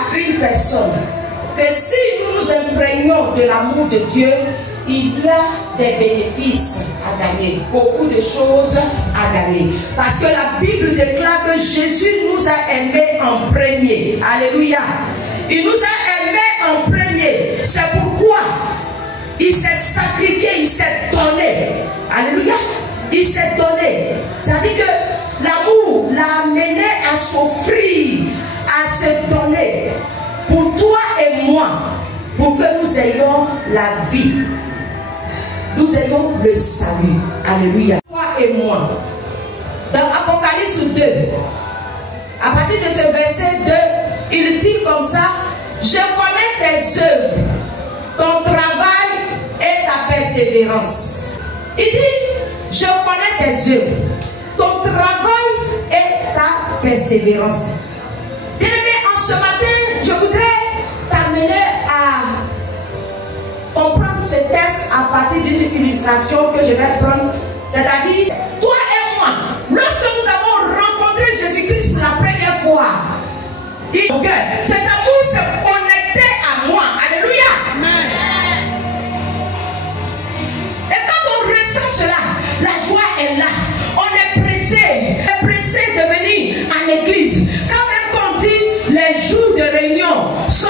à une personne que si nous nous imprégnons de l'amour de Dieu, il y a des bénéfices à gagner, beaucoup de choses à gagner. Parce que la Bible déclare que Jésus nous a aimés en premier. Alléluia. Il nous a aimés en premier. C'est pourquoi il s'est sacrifié, il s'est donné. Alléluia. Il s'est donné. C'est-à-dire que l'amour l'a amené à s'offrir, à se donner pour toi et moi, pour que nous ayons la vie. Nous ayons le salut. Alléluia. Toi et moi. Dans Apocalypse 2, à partir de ce verset 2, il dit comme ça: je connais tes œuvres, ton travail et ta persévérance. Il dit: je connais tes œuvres, ton travail et ta persévérance. Bien-aimé, en ce matin, je voudrais t'amener à comprendre ce texte à partir d'une illustration que je vais prendre. C'est-à-dire, toi et moi, lorsque nous avons rencontré Jésus-Christ pour la première fois, cet amour s'est connecté à moi. Alléluia. Amen. Et quand on ressent cela, la joie est là. On est pressé de venir à l'église. Quand même quand on dit les jours de réunion sont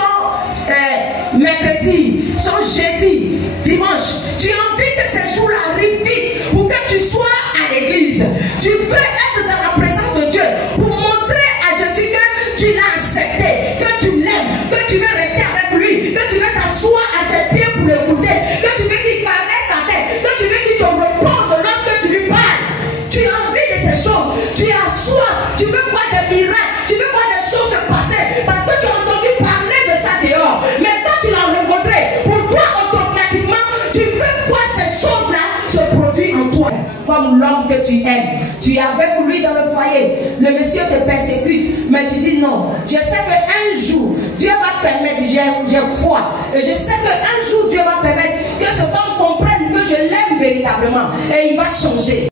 mercredi, sont jeudi, dimanche, tu as envie que ces jours-là arrivent vite pour que tu sois à l'église. Tu veux être dans la présence de Dieu pour montrer à Jésus que tu l'as accepté, que tu l'aimes, que tu veux rester avec lui, que tu veux t'asseoir à ses pieds pour l'écouter, que tu veux qu'il caresse sa tête, que tu veux qu'il te réponde lorsque tu lui parles. Tu as envie de ces choses, tu as soif, tu veux voir des miracles, tu veux voir des choses se passer parce que tu as entendu parler de ça dehors. Mais quand tu l'as rencontré, pour toi automatiquement, tu veux voir ces choses-là se produire en toi. Comme l'homme que tu aimes, tu es avec lui dans le foyer, le monsieur te persécute, mais tu dis non. Je sais qu'un jour, Dieu va permettre, j'ai foi, et je sais qu'un jour, Dieu va permettre que cet homme comprenne que je l'aime véritablement, et il va changer.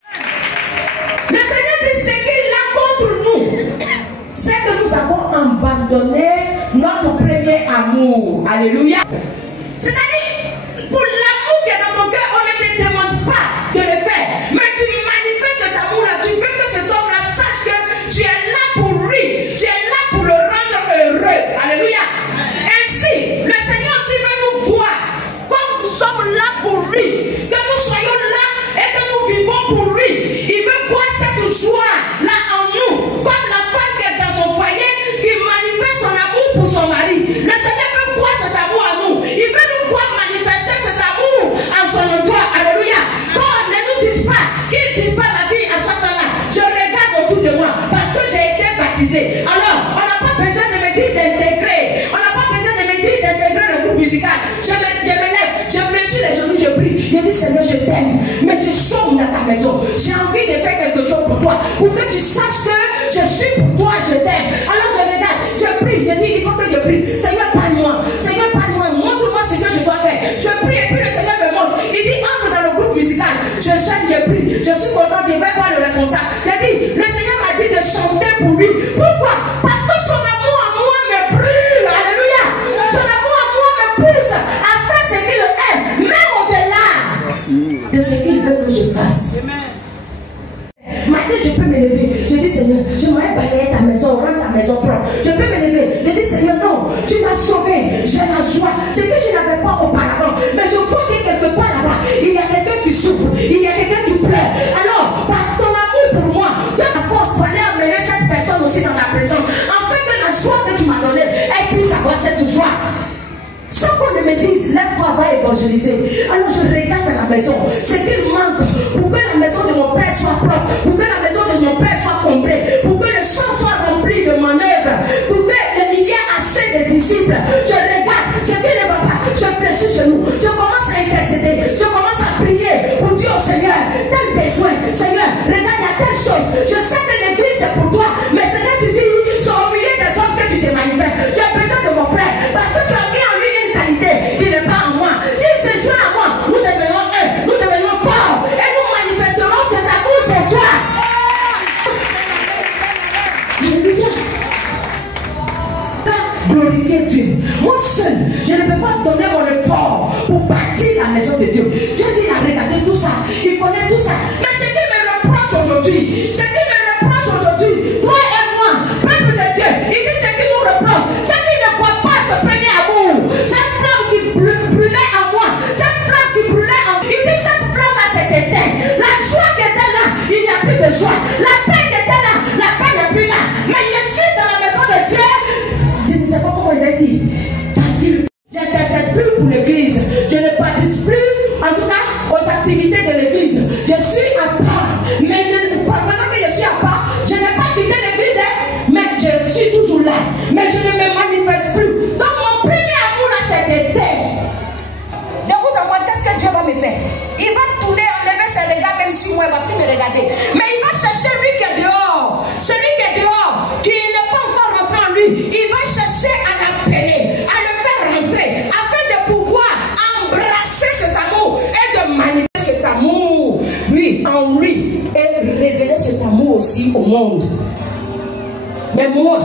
Le Seigneur dit ce qu'il a contre nous, c'est que nous avons abandonné notre premier amour. Alléluia. C'est-à-dire, pour l'amour qui est dans ton cœur, on ne te demande pas de le faire. Mais tu manifestes cet amour-là. Tu veux que cet homme-là sache que tu es là pour lui. Tu es là pour le rendre heureux. Alléluia. Ainsi, le Seigneur aussi veut nous voir comme nous sommes là pour lui. Que nous soyons là et que nous vivons pour lui. Il veut voir cette joie-là en nous. Comme la femme qui est dans son foyer, qui manifeste son amour pour son mari. Le Seigneur veut voir cet amour en nous. Il veut nous voir manifester cet amour en son endroit. Alléluia. Oh, ne nous disent pas, qu'ils ne disent pas ma vie à ce temps-là. Je regarde autour de moi parce que j'ai été baptisé. Alors, on n'a pas besoin de me dire d'intégrer. On n'a pas besoin de me dire d'intégrer le groupe musical. Je me lève, je fléchis les genoux, je prie. Je dis Seigneur, je t'aime. Mais je somme dans ta maison. J'ai envie de faire quelque chose pour toi. Pour que tu saches que je suis pour toi, je t'aime. Alors je regarde, je prie. Je dis, il faut que je prie. Seigneur, parle-moi. Seigneur, parle-moi. Montre-moi ce que je dois faire. Je prie et puis le Seigneur me montre. Il dit, entre dans le groupe musical. Je chante, je prie. Je suis content, je vais voir le responsable. Je dis, le Seigneur m'a dit de chanter pour lui. Pourquoi? Parce que son amour en moi me brûle. Alléluia. Son amour en moi me pousse à faire ce qu'il aime, même au-delà de ce qu'il veut que je fasse. Maintenant, je peux me lever. Je dis, Seigneur, j'aimerais balayer ta maison, rendre ta maison propre. Je peux me lever. Je dis, Seigneur, non, tu m'as sauvé. J'ai la joie. Ce que je n'avais pas auparavant. Mais je vois que quelque part là-bas, il y a quelqu'un qui souffre. Il y a quelqu'un qui pleure. Alors, par ton amour pour moi, de la force pour aller amener cette personne aussi dans la présence. Afin que la joie que tu m'as donnée, elle puisse avoir cette joie. Sans qu'on ne me dise, lève-toi, va évangéliser. Alors je regarde à la maison ce qu'il manque pour que la maison de mon père soit propre, pour que la maison de mon père soit complète, pour que le champ soit rempli de manœuvres, pour qu'il y ait assez de disciples. Je regarde ce qui ne va pas, je fléchis genoux, je commence à intercéder, je commence à prier pour dire au Seigneur, tel besoin, Seigneur, regarde, il y a telle chose. Je sais que l'église c'est pour toi, mais Seigneur, tu dis, c'est au milieu des hommes que tu te manifestes. J'ai besoin de mon frère, parce que tu as mis en lui une qualité qui n'est pas en moi. S'il se joint à moi, nous devenons un, nous devenons forts et nous manifesterons cet amour pour toi. glorifier Dieu. Moi seul, je ne peux pas donner mon effort pour bâtir la maison de Dieu. Dieu dit, il a regardé tout ça, il connaît tout ça. Mais ce qui me reproche aujourd'hui, toi et moi, peuple de Dieu, il dit ce qui nous reproche, c'est qu'il ne voit pas ce premier amour, cette flamme qui brûlait en moi, cette flamme qui brûlait en moi. Il dit cette flamme-là s'est éteinte. La joie qui était là, il n'y a plus de joie. La paix qui était là, la paix n'est plus là. Mais je suis dans la maison de Dieu. Je ne sais pas comment il a dit. Parce que je n'intercède plus pour l'église. Je ne participe plus, en tout cas, aux activités de l'église. Je suis à part. Mais pendant que je suis à part, je n'ai pas quitté l'église. Mais je suis toujours là. Mais je ne me manifeste plus. Donc mon premier amour là, c'est d'éteindre. De vous à moi, qu'est-ce que Dieu va me faire? Il va tourner, enlever ses regards, même si moi, il ne va plus me regarder. Mais il va chercher lui qui est dehors. Celui qui est dehors, qui n'est pas encore rentré en lui. Il va chercher à l'appeler, à le faire rentrer, afin de pouvoir embrasser cet amour et de manifester cet amour, lui, en lui, et révéler cet amour aussi au monde. Mais moi,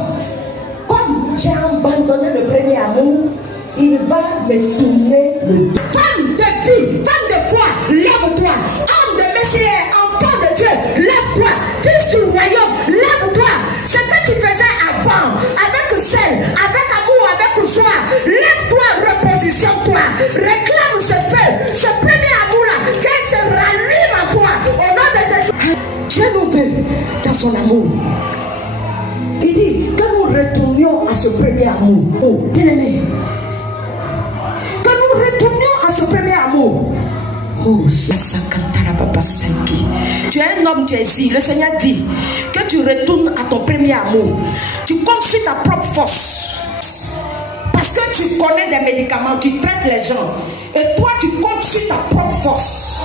comme j'ai abandonné le premier amour, il va me tourner le dos. Femme de vie, femme de foi, lève-toi. Homme de Messie, enfant de Dieu, lève-toi. Fils du royaume, lève-toi. Ce que tu faisais avant, avec zèle, avec amour, avec joie, lève-toi, repositionne-toi. Réclame ce feu, ce premier amour-là, qu'il se rallume en toi. Au nom de Jésus. Dieu nous veut dans son amour. Il dit que nous retournions à ce premier amour. Oh, bien-aimé. Que nous retournions à ce premier amour. Oh, tu es un homme, tu es ici. Le Seigneur dit que tu retournes à ton premier amour. Tu comptes sur ta propre force. Parce que tu connais des médicaments, tu traites les gens. Et toi, tu comptes sur ta propre force.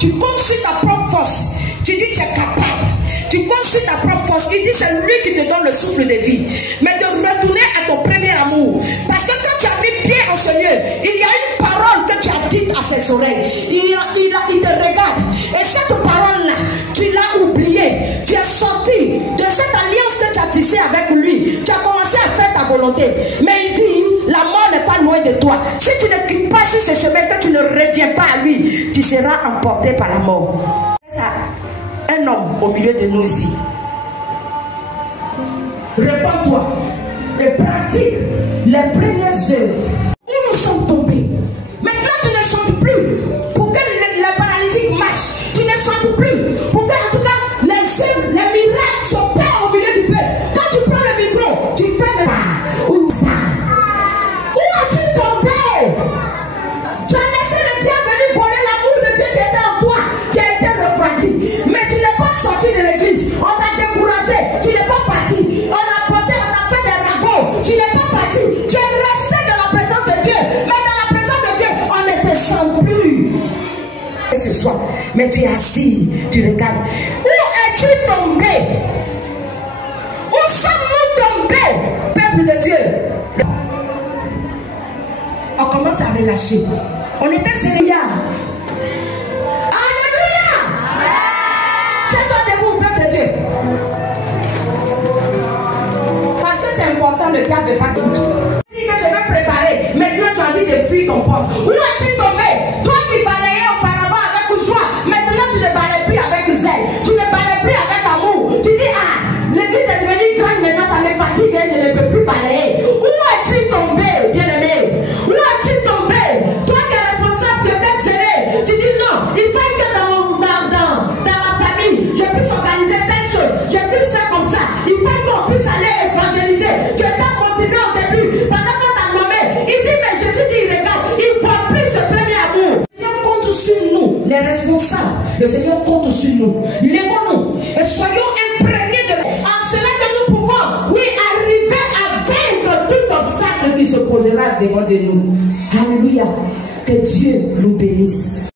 Tu comptes sur ta propre force. Tu dis tu es capable. Tu comptes sur ta propre force. Il dit c'est lui qui te donne le souffle de vie. Mais de retourner à ton premier amour. Parce que quand tu as mis pied en ce lieu, il y a une parole que tu as dite à ses oreilles. Il te regarde. Et cette parole-là, tu l'as oubliée. Tu es sorti de cette alliance que tu as tissée avec lui. Tu as commencé à faire ta volonté. Mais il dit, la mort n'est pas loin de toi. Si tu ne quittes pas sur ce chemin, que tu ne reviens pas à lui, tu seras emporté par la mort. Ça, un homme au milieu de nous ici. Répands-toi et pratique les premières œuvres. Où nous sommes tombés. Maintenant, tu ne chantes plus pour que les paralytiques marchent. Tu ne chantes plus pour que, en tout cas, les œuvres, les miracles s'opèrent au milieu du peuple. Quand tu prends le micro, tu fais de ça. Où as-tu tombé? Tu as laissé le diable venir voler l'amour de Dieu qui était en toi. Tu as été refroidi. Mais tu n'es pas sorti de l'église. On t'a découragé. Tu n'es pas parti. On a porté, on a fait des ragots. Tu n'es pas parti. Tu es resté dans la présence de Dieu. Mais dans la présence de Dieu, on ne te sent plus. Et ce soir, mais tu es assis, tu regardes. Où es-tu tombé? Où sommes-nous tombés, peuple de Dieu? On commence à relâcher. On était sérieux. Alléluia. Tiens-toi debout, peuple de Dieu. Parce que c'est important, le diable ne veut pas tout. Dis que je vais préparer. Maintenant, tu as envie de fuir ton poste. Où es-tu tombé? Toi qui balayais auparavant avec joie, maintenant tu ne balayes plus avec zèle. Tu ne balayes plus avec amour. Tu dis, ah, l'église est devenue grande maintenant, ça me fatigue, je ne peux plus balayer. Où es-tu tombé, bien-aimé? Où es-tu tombé? Toi qui es responsable, tu es zélé. Tu dis non, il faut que dans ma famille, je puisse organiser telle chose, je puisse faire comme ça. Il faut qu'on puisse aller évangéliser. Je t'ai continué au début. Pendant qu'on t'a nommé, il dit, mais Jésus dit, regarde, il ne voit plus ce premier amour. Le Seigneur compte sur nous, les responsables. Le Seigneur compte sur nous. Lèvons-nous et soyons imprégnés de lui. En cela que nous pouvons, oui, arriver à vaincre tout obstacle qui se posera devant de nous. Alléluia. Que Dieu nous bénisse.